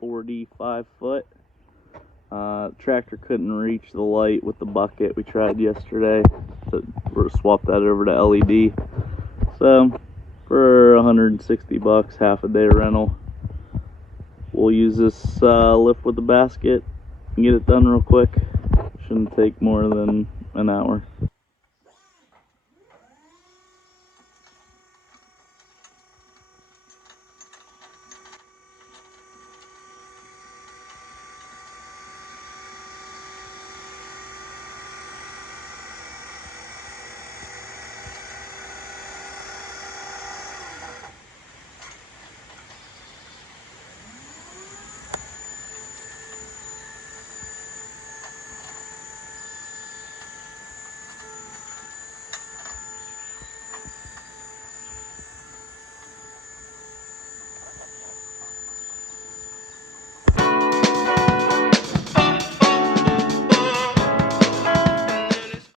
45 foot. Tractor couldn't reach the light with the bucket. We tried yesterday to swap that over to LED. So for 160 bucks, half a day rental, we'll use this lift with the basket and get it done real quick. Shouldn't take more than an hour.